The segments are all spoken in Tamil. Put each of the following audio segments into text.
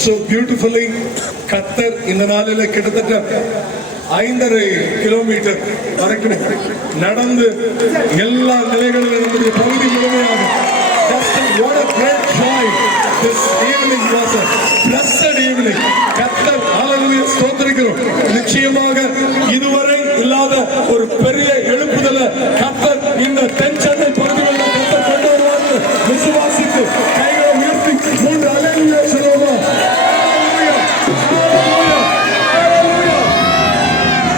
So beautifully கத்தர் இந்த நாளில கிட்டத்தட்ட 5.5 கிலோமீட்டர் வரைக்கும் நடந்து எல்லா நிலைகளிலும் நம்முடைய பகுதி முழுமையாக what a great joy this evening was a blessed evening கத்தர் ஹalleluya ஸ்தோத்திரிக்கிறோம் நிச்சயமாக இதுவரை இல்லாத ஒரு பெரிய எழுப்புதலை கத்தர் இந்த தென்சென்னை பகுதிகளில் கத்தர் கொண்டு வருவார் விசுவாசித்து கைகளை உயர்த்தி மூன்று ஹalleluya சொல்லுவோமா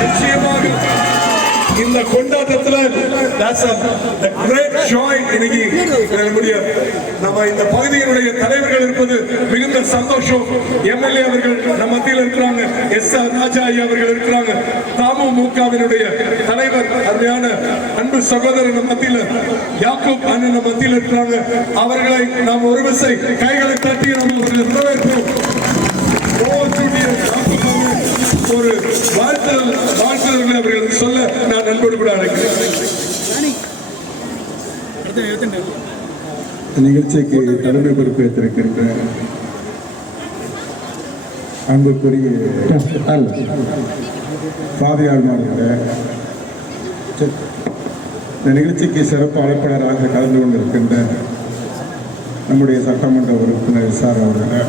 நிச்சயமாக இந்த கொண்டாட்டத்துல that's a great joy இன்னைக்கு நம்முடைய நம்ம இந்த பகுதியினுடைய தலைவர்கள் இருப்பது மிகுந்த சந்தோஷம். எம்எல்ஏ அவர்கள் நம்ம மத்தியில் இருக்கிறாங்க, எஸ்.ஆர். ராஜா ஐயா அவர்கள் இருக்கிறாங்க, தமுமுகவினுடைய தலைவர் அருமையான அன்பு சகோதரர் நம்ம மத்தியில் யாக்கூப் அண்ணன் நம்ம மத்தியில் இருக்கிறாங்க. அவர்களை நாம் ஒரு விசை கைகளை தட்டி நம்ம வரவேற்போம். ஒரு வாழ்த்துதல்களை அவர்களுக்கு சொல்ல நான் நண்போடு கூட அழைக்கிறேன். நிகழ்ச்சிக்கு தலைமை பொறுப்பேற்றிருக்கின்ற அன்புக்குரிய பாதியாளர்களே, இந்த நிகழ்ச்சிக்கு சிறப்பு அழைப்பாளராக கலந்து கொண்டிருக்கின்ற நம்முடைய சட்டமன்ற உறுப்பினர் எஸ்.ஆர். அவர்களே,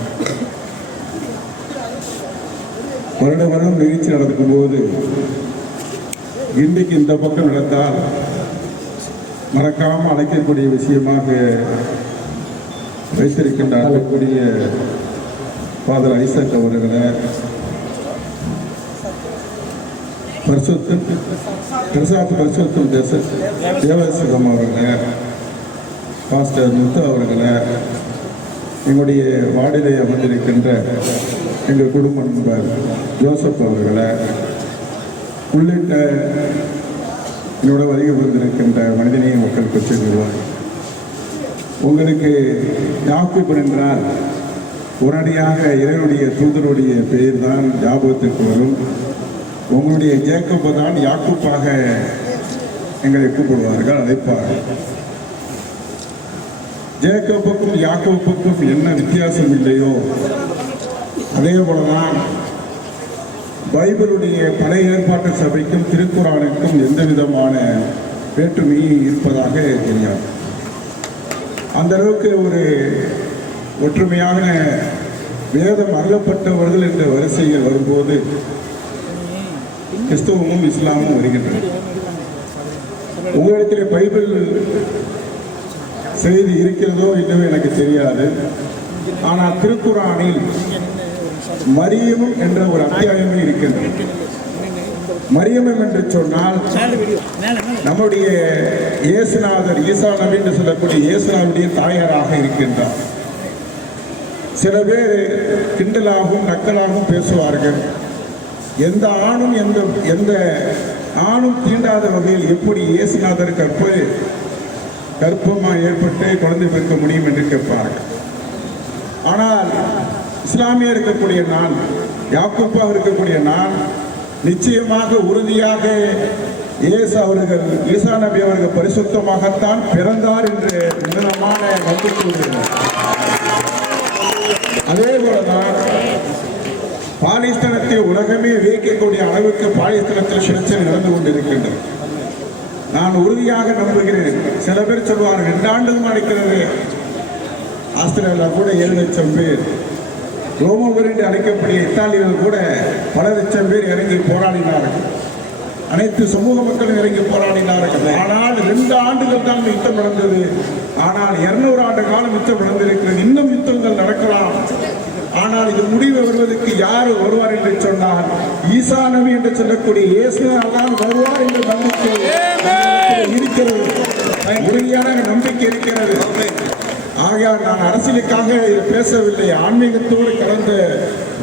வருடம் நிகழ்ச்சி நடக்கும் போது இன்றைக்கு இந்த பக்கம் நடந்தால் மறக்காமல் அழைக்கக்கூடிய விஷயமாக வைத்திருக்கின்ற அழைக்கக்கூடிய ஃபாதர் ஐசக் அவர்களை, பரிசுத்தம் தேவசிகம் அவர்களை, பாஸ்டர் முத்து அவர்களை, எங்களுடைய வார்டிலே அமர்ந்திருக்கின்ற எங்கள் குடும்ப நண்பர் ஜோசப் அவர்களை உள்ளிட்ட என்னோட வருகை வந்திருக்கின்ற மனிதநேய மக்கள் கட்சி நிர்வாகி, உங்களுக்கு யாக்கூப் என்றால் உடனடியாக இறைவனுடைய தூதருடைய பெயர் தான் ஞாபகத்திற்கு வரும். உங்களுடைய ஜேக்கப்பு தான் யாக்கூப்பாக எங்களை கூப்பிடுவார்கள், அழைப்பார்கள். ஜேக்கப்புக்கும் யாக்கூப்புக்கும் என்ன வித்தியாசம் இல்லையோ அதே போலதான் பைபிளுடைய பழைய ஏற்பாட்டு சபைக்கும் திருக்குறானுக்கும் எந்த விதமான வேற்றுமை இருப்பதாக தெரியாது. அந்த அளவுக்கு ஒரு ஒற்றுமையான வேதம் அருளப்பட்டவர்கள் என்ற வரிசையில் வரும்போது கிறிஸ்தவமும் இஸ்லாமும் வருகின்றன. உங்களிடத்தில் பைபிள் செய்தி இருக்கிறதோ இல்லவோ எனக்கு தெரியாது. ஆனால் திருக்குறானில் மரியம் என்ற ஒரு அத்தியாயமே இருக்கின்றது. மரியமம் என்று சொன்னால் நம்முடைய இயேசுநாதர் ஈசா நபி என்று சொல்லக்கூடிய இயேசுநாதருடைய தாயாராக இருக்கின்றார். சில பேர் கிண்டலாகவும் நக்கலாகவும் பேசுவார்கள். எந்த ஆணும் தீண்டாத வகையில் எப்படி இயேசுநாதர் கர்ப்பமாக ஏற்பட்டு குழந்தை பிறக்க முடியும் என்று கேட்பார்கள். ஆனால் இஸ்லாமிய இருக்கக்கூடிய நான், யாக்கூப்பாக இருக்கக்கூடிய நான், நிச்சயமாக உறுதியாக ஈசா நபி அவர்கள் பரிசுத்தமாகத்தான் பிறந்தார் என்று நிரந்தரமான நம்பிக்கை. அதே போலதான் பாலிஸ்தீனத்தில் உலகமே வியக்கக்கூடிய அளவுக்கு பாலிஸ்தீனத்தில் பிரச்சனை நடந்து கொண்டிருக்கின்றது. நான் உறுதியாக நம்புகிறேன். சில பேர் சொல்வார்கள் 2 ஆண்டுகள் அழைக்கிறது. ஆஸ்திரேலியா கூட 7 லட்சம் பேர், ரோமபுரி என்று அழைக்கக்கூடிய இத்தாலியில் கூட பல லட்சம் பேர் இறங்கி போராடினார்கள். அனைத்து சமூக மக்களும் இறங்கி போராடினார்கள். ஆனால் 2 ஆண்டுகள் தான் யுத்தம் நடந்தது. ஆனால் 200 ஆண்டு காலம் யுத்தம் நடந்திருக்கிறது. இன்னும் யுத்தங்கள் நடக்கலாம். ஆனால் இது முடிவு வருவதற்கு யார் வருவார் என்று சொன்னால் ஈசா நபி என்று சொல்லக்கூடிய இயேசுதான் வருவார் என்ற நம்பிக்கை இருக்கிறது. உறுதியான நம்பிக்கை இருக்கிறது. ஆகையால் நான் அரசியலுக்காக பேசவில்லை, ஆன்மீகத்தோடு கலந்த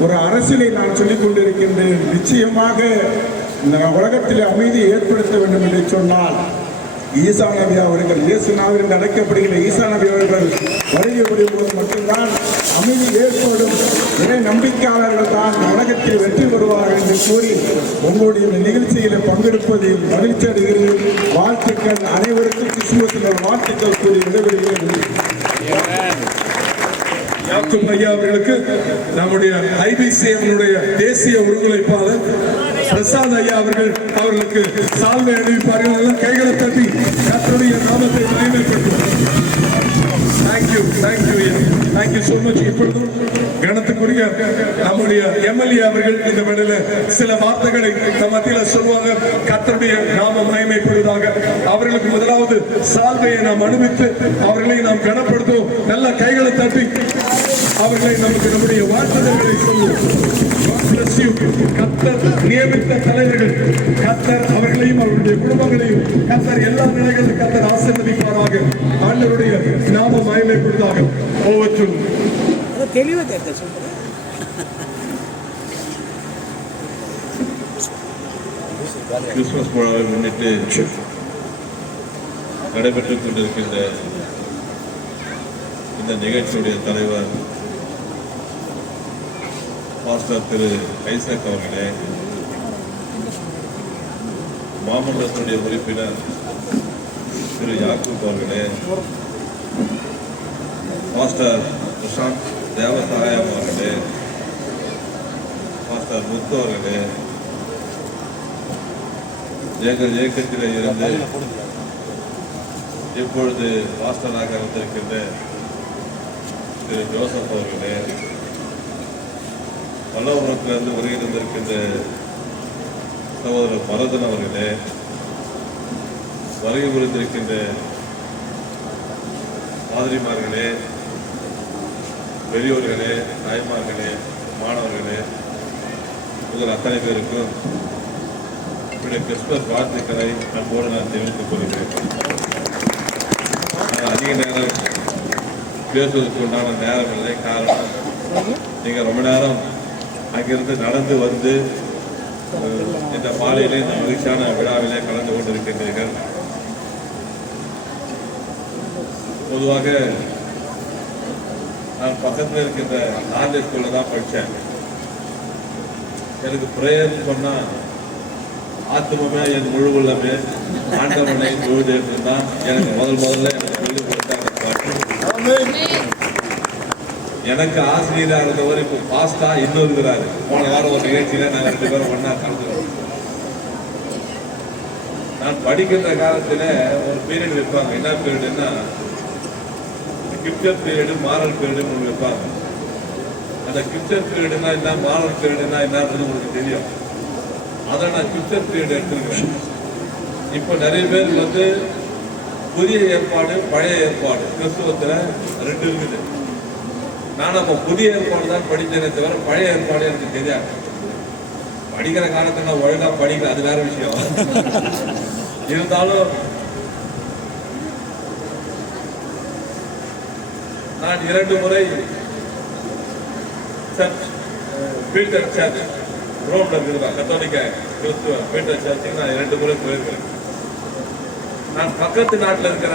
ஒரு அரசியலை நான் சொல்லிக் கொண்டிருக்கின்றேன். நிச்சயமாக இந்த உலகத்தில் அமைதியை ஏற்படுத்த வேண்டும் என்று சொன்னால் ஈசா நபி அவர்கள் இயேசுநாதர் என்று அழைக்கப்படுகிற ஈசா நபி அவர்கள் வருகை புரியும்போது மட்டும்தான் அமைதி ஏற்படும். இறை நம்பிக்கையாளர்கள் தான் உலகத்தில் வெற்றி பெறுவார்கள் என்று கூறி உங்களுடைய இந்த நிகழ்ச்சியில் பங்கெடுப்பதில் மகிழ்ச்சி அடைகிறேன். வாழ்த்துக்கள். அனைவருக்கும் கிறிஸ்துமஸ் வாழ்த்துக்கள் கூறி விடைபெறுகிறேன். யாக்கூப் ஐயா அவர்களுக்கு நம்முடைய ஐபிசிஎம்னுடைய தேசிய ஒருங்கிணைப்பாளர் பிரசாத் ஐயா அவர்களுக்கு சால்வை அணிவிப்பார்கள். எல்லாம் கைகளை தட்டி கர்த்தருடைய நாமத்தை மகிமைப்படுத்தும். Thank you so much. இப்பொழுதும் கணத்துக்குரிய நம்முடைய எம்எல்ஏ அவர்கள் இந்த வேளையில சில வார்த்தைகளை நம் மத்தியில சொல்லுவாங்க. கர்த்தருடைய நாம மகிமைப்படுவதாக. அவர்களுக்கு முதலாவது சால்வையை நாம் அனுமதித்து அவர்களை நாம் கனப்படுத்துவோம். நல்ல கைகளை தட்டி அவர்களை நமக்கு நம்முடைய வாழ்த்துதல்களை சொல்லுவோம். கர்த்தர் நியமித்த தலைவர்கள், கர்த்தர் அவர்களையும் அவருடைய குடும்பங்களையும் கர்த்தர் எல்லா நிலைகளிலும் கர்த்தர் ஆசீர்வதிப்பாராக. ஆண்டவருடைய நாம மகிமைப்படுவதாக. ஒவ்வொன்றும் தெளிவா கேட்க சொல்றேன். கிறிஸ்துமஸ் விழாவை முன்னிட்டு நடைபெற்றுக் கொண்டிருக்கின்ற இந்த நிகழ்ச்சியுடைய தலைவர் பாஸ்டர் திரு ஐசக் அவர்களே, மாமன்றத்தினுடைய உறுப்பினர் திரு யாக்கூப் அவர்களே, பாஸ்டர் பிரசாந்த் தேவசகாயம் அவர்களே, பாஸ்டர் முத்து அவர்களே, எங்கள் இயக்கத்தில் இருந்து இப்பொழுது பாஸ்டராக வந்திருக்கின்ற திரு ஜோசப் அவர்களே, பல்லவபுரத்திலிருந்து வருகை இருந்திருக்கின்ற சகோதரர் பரதன் அவர்களே, வருகை புரிந்திருக்கின்ற பாதிரிமார்களே, பெரியோர்களே, தாய்மார்களே, மாணவர்களே, முதல் அத்தனை பேருக்கும் என்னுடைய கிறிஸ்துமஸ் வாழ்த்துக்களை அன்போடு நான் தெரிவித்துக் கொள்கிறேன். அதிக நேரம் பேசுவதற்கு உண்டான நேரம் இல்லை. காரணம், நீங்கள் ரொம்ப நேரம் அங்கிருந்து நடந்து வந்து இந்த மாலையிலே இந்த மகிழ்ச்சியான விழாவிலே கலந்து கொண்டிருக்கின்றீர்கள். பொதுவாக நான் பக்கத்தில் இருக்கின்ற நார்லே ஸ்கூல்ல தான் படித்தேன். எனக்கு பிரேயர்னு சொன்னா ஆத்மமே என் முழு உள்ளமே ஆண்டவனை தொழுது தான் எனக்கு முதல்ல எனக்கு சொல்லிக் கொடுத்தாங்க. எனக்கு ஆசிரியராக இருந்தவர் இப்போ பாஸ்டா இன்னும் இருக்கிறாரு. போன வாரம் ஒரு நிகழ்ச்சியில நான் 2 பேரும் ஒன்னா கலந்துக்கிறோம். நான் படிக்கின்ற காலத்துல ஒரு பீரியட் வைப்பாங்க. என்ன பீரியட்னா கிப்சர் பீரியடு, மாரல் பீரியடுன்னு ஒன்று வைப்பாங்க. அந்த கிப்சர் பீரியடுனா என்ன, மாரல் பீரியடுனா என்னன்றது உங்களுக்கு தெரியும். அதை நான் கிப்சர் பீரியட் எடுத்துருக்கிறேன். இப்போ நிறைய பேர் வந்து புதிய ஏற்பாடு, பழைய ஏற்பாடு கிறிஸ்துவத்துல 2 இருக்குது. நான் அப்போ புதிய ஏற்பாடு தான் படித்தேனே தவிர பழைய ஏற்பாடு எனக்கு தெரியாது. படிக்கிற காலத்தை நான் ஒழுங்கா படிக்கிறேன், அது வேற விஷயம். இருந்தாலும் நான் 2 முறை சர்ச், பீட்டர் சர்ச் ரோம்ல இருக்கிறதா கத்தோலிக்க கிறிஸ்துவ பீட்டர் சர்ச்சுக்கு நான் 2 முறை போயிருக்கிறேன். நான் பக்கத்து நாட்டில் இருக்கிற